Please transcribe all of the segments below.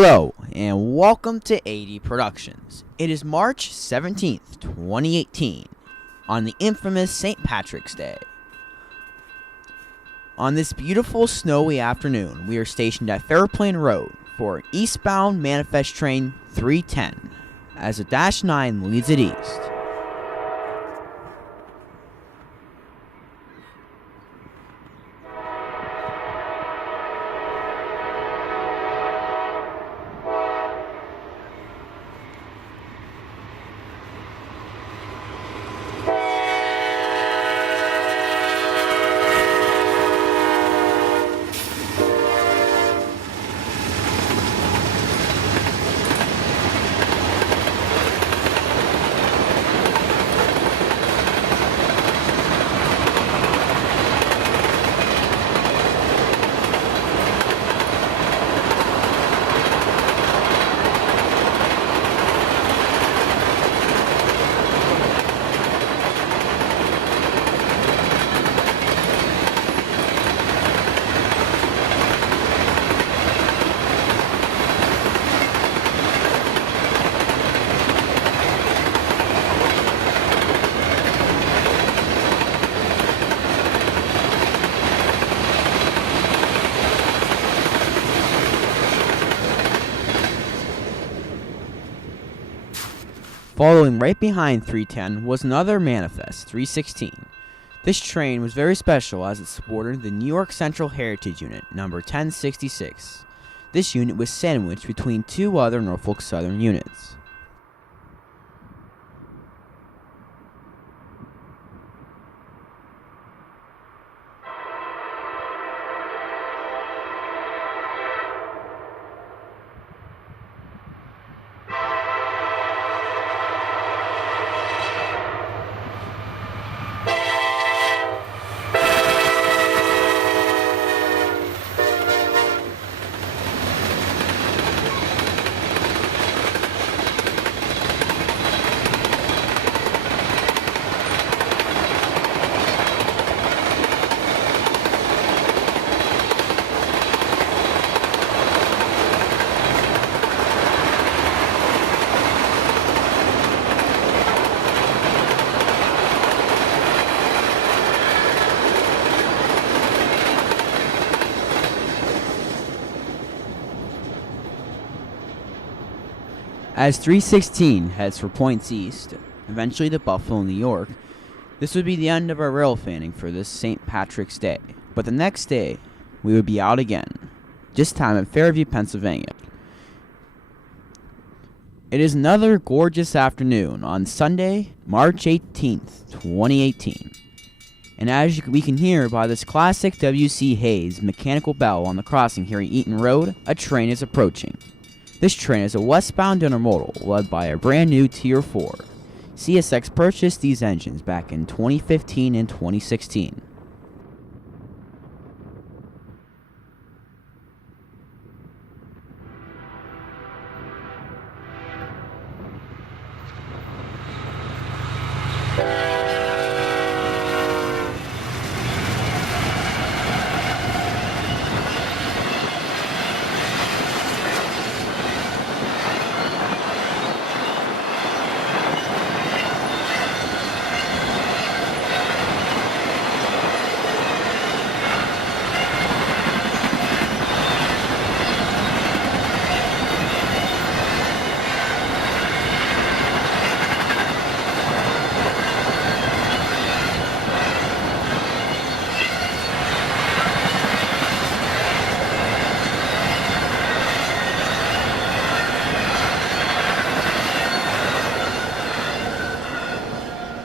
Hello, and welcome to AD Productions. It is March 17th, 2018, on the infamous St. Patrick's Day. On this beautiful snowy afternoon, we are stationed at Fairplane Road for eastbound Manifest Train 310, as the Dash 9 leads it east. Following right behind 310 was another Manifest, 316. This train was very special as it supported the New York Central Heritage Unit, number 1066. This unit was sandwiched between two other Norfolk Southern units. As 316 heads for points east, eventually to Buffalo, New York, this would be the end of our railfanning for this St. Patrick's Day. But the next day, we would be out again, this time at Fairview, Pennsylvania. It is another gorgeous afternoon on Sunday, March 18th, 2018. And as we can hear by this classic W.C. Hayes mechanical bell on the crossing here at Eaton Road, a train is approaching. This train is a westbound intermodal led by a brand new Tier 4. CSX purchased these engines back in 2015 and 2016.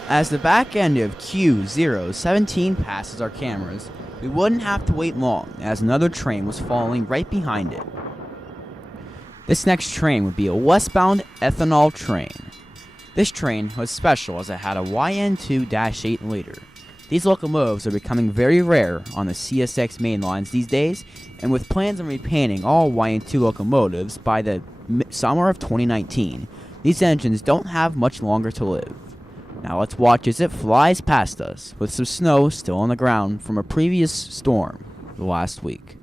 As the back end of Q017 passes our cameras, we wouldn't have to wait long as another train was following right behind it. This next train would be a westbound ethanol train. This train was special as it had a YN2-8 liter. These locomotives are becoming very rare on the CSX main lines these days, and with plans on repainting all YN2 locomotives by the summer of 2019, these engines don't have much longer to live. Now let's watch as it flies past us, with some snow still on the ground from a previous storm last week.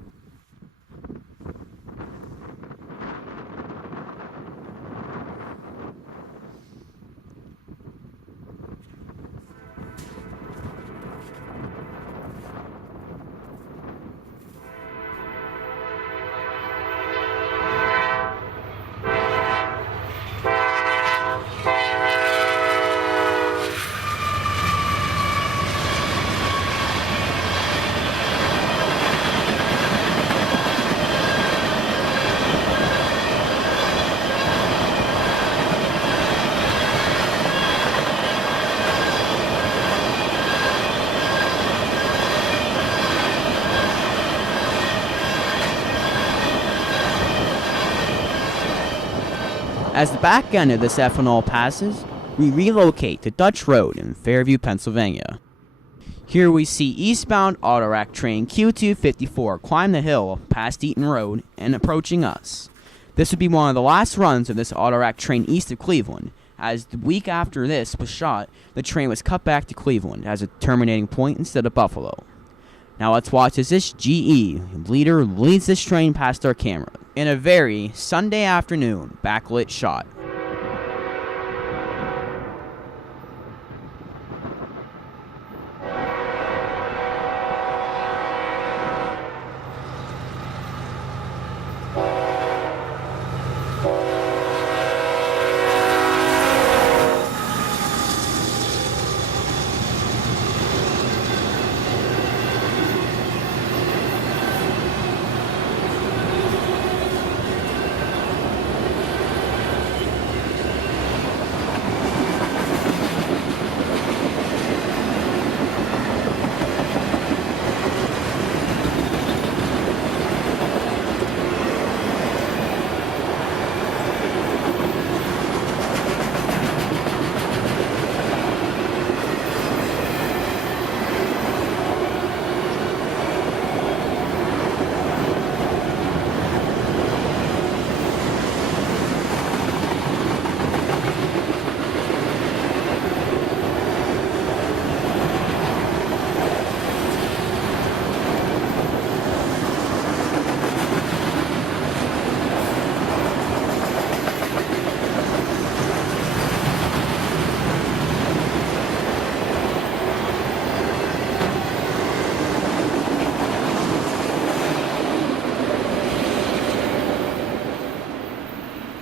As the back end of this ethanol passes, we relocate to Dutch Road in Fairview, Pennsylvania. Here we see eastbound Autorack train Q254 climb the hill past Eaton Road and approaching us. This would be one of the last runs of this Autorack train east of Cleveland, as the week after this was shot, the train was cut back to Cleveland as a terminating point instead of Buffalo. Now let's watch as this GE leader leads this train past our camera in a very Sunday afternoon backlit shot.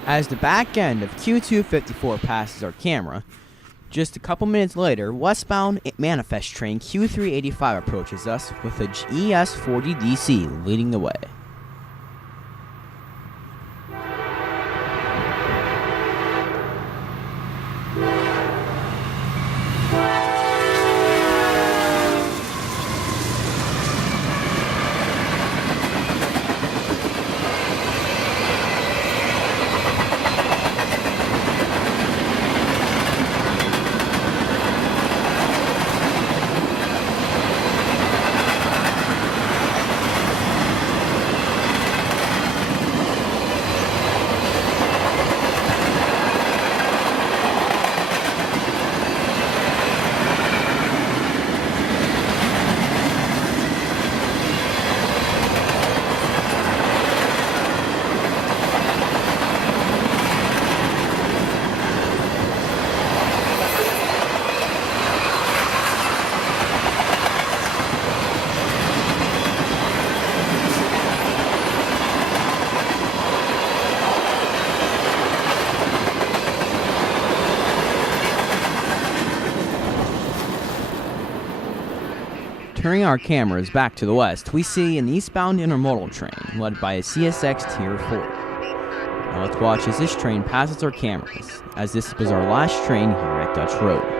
As the back end of Q254 passes our camera, just a couple minutes later, westbound manifest train Q385 approaches us with a ES40DC leading the way. Turning our cameras back to the west, we see an eastbound intermodal train led by a CSX Tier 4. Now let's watch as this train passes our cameras, as this was our last train here at Dutch Road.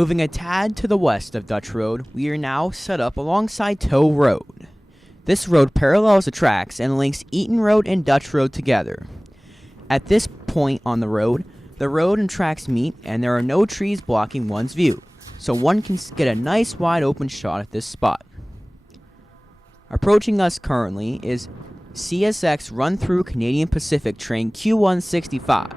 Moving a tad to the west of Dutch Road, we are now set up alongside Tow Road. This road parallels the tracks and links Eaton Road and Dutch Road together. At this point on the road and tracks meet, and there are no trees blocking one's view, so one can get a nice wide open shot at this spot. Approaching us currently is CSX run-through Canadian Pacific train Q165.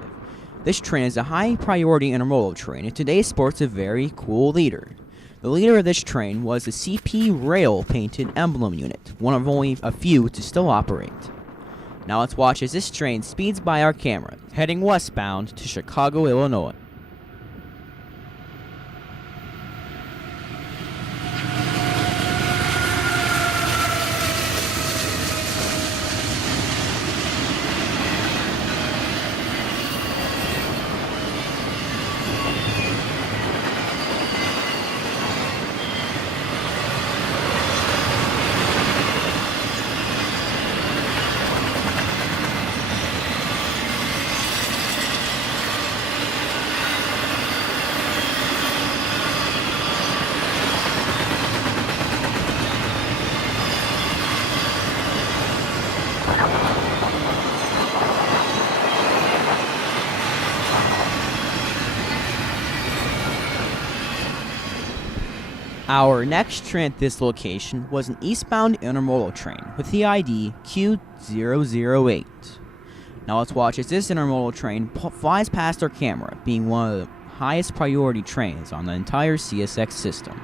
This train is a high-priority intermodal train, and today sports a very cool leader. The leader of this train was the CP Rail painted emblem unit, one of only a few to still operate. Now let's watch as this train speeds by our camera, heading westbound to Chicago, Illinois. Our next train at this location was an eastbound intermodal train with the ID Q008. Now let's watch as this intermodal train flies past our camera, being one of the highest priority trains on the entire CSX system.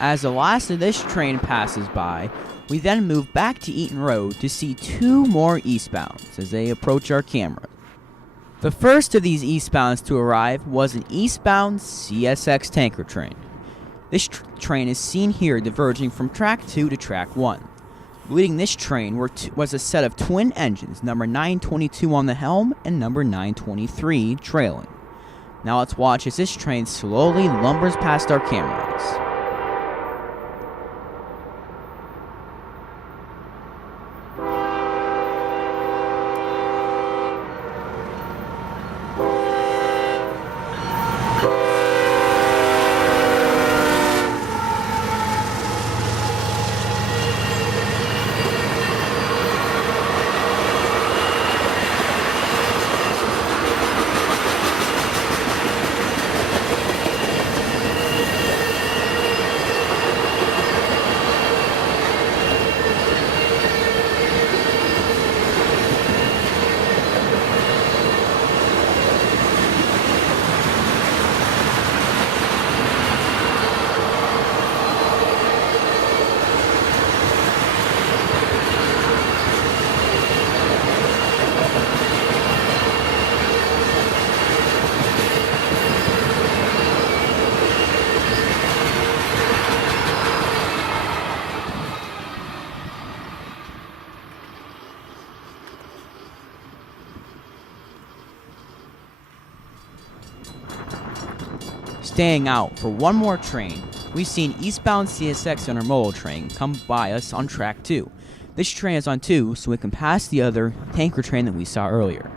As the last of this train passes by, we then move back to Eaton Road to see two more eastbounds as they approach our camera. The first of these eastbounds to arrive was an eastbound CSX tanker train. This train is seen here diverging from track 2 to track 1. Leading this train was a set of twin engines, number 922 on the helm and number 923 trailing. Now let's watch as this train slowly lumbers past our cameras. Staying out for one more train, we've seen eastbound CSX intermodal train come by us on track 2. This train is on 2, so we can pass the other tanker train that we saw earlier.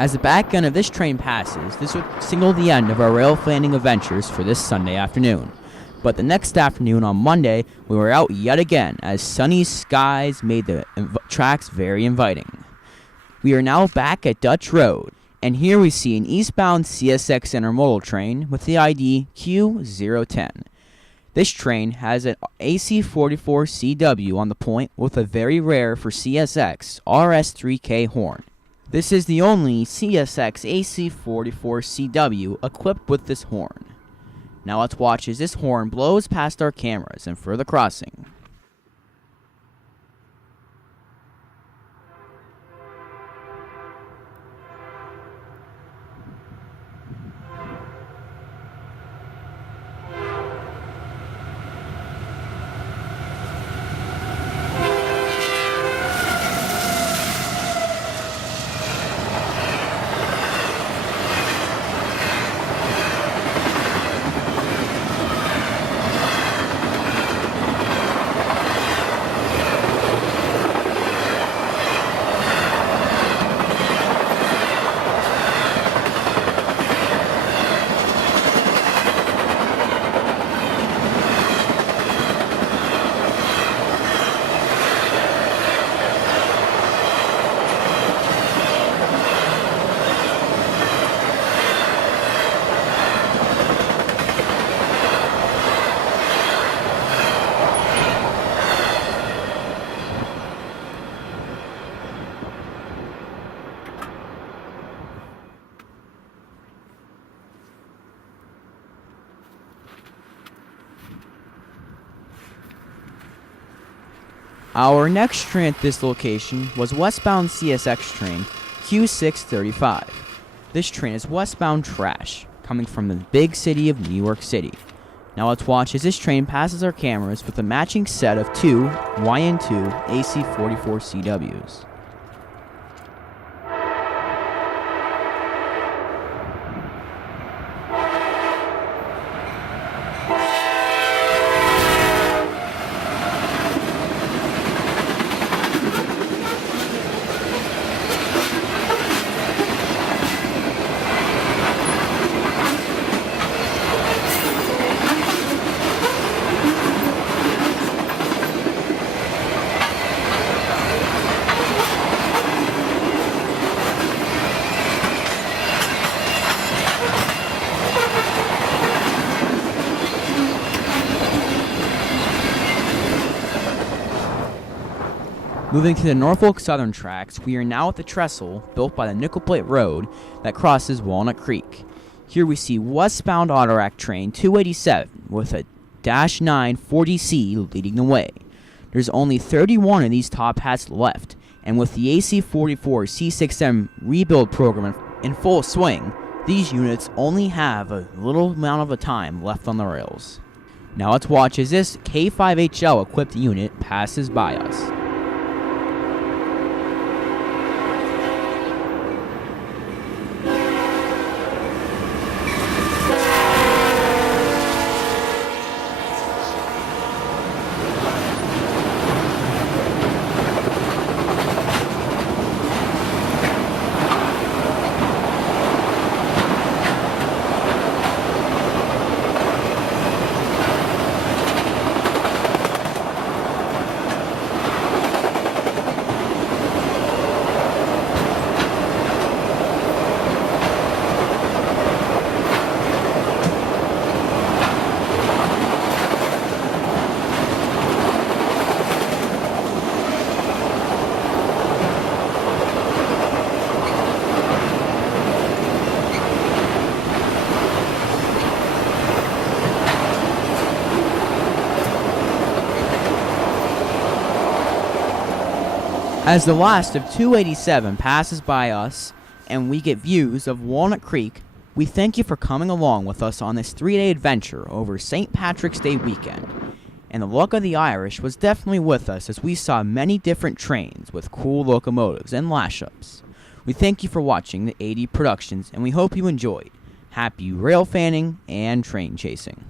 As the back end of this train passes, this would signal the end of our Railfanning adventures for this Sunday afternoon. But the next afternoon on Monday, we were out yet again as sunny skies made the tracks very inviting. We are now back at Dutch Road, and here we see an eastbound CSX intermodal train with the ID Q010. This train has an AC44CW on the point with a very rare for CSX RS3K horn. This is the only CSX AC44CW equipped with this horn. Now let's watch as this horn blows past our cameras and further crossing. Our next train at this location was westbound CSX train Q635. This train is westbound trash, coming from the big city of New York City. Now let's watch as this train passes our cameras with a matching set of two YN2 AC44CWs. Moving to the Norfolk Southern tracks, we are now at the trestle built by the Nickel Plate Road that crosses Walnut Creek. Here we see westbound Autorack train 287 with a -9 40C leading the way. There's only 31 of these top hats left, and with the AC44 C6M rebuild program in full swing, these units only have a little amount of a time left on the rails. Now let's watch as this K5HL equipped unit passes by us. As the last of 287 passes by us and we get views of Walnut Creek, we thank you for coming along with us on this 3-day adventure over St. Patrick's Day weekend. And the luck of the Irish was definitely with us as we saw many different trains with cool locomotives and lash-ups. We thank you for watching the AD Productions and we hope you enjoyed. Happy rail fanning and train chasing.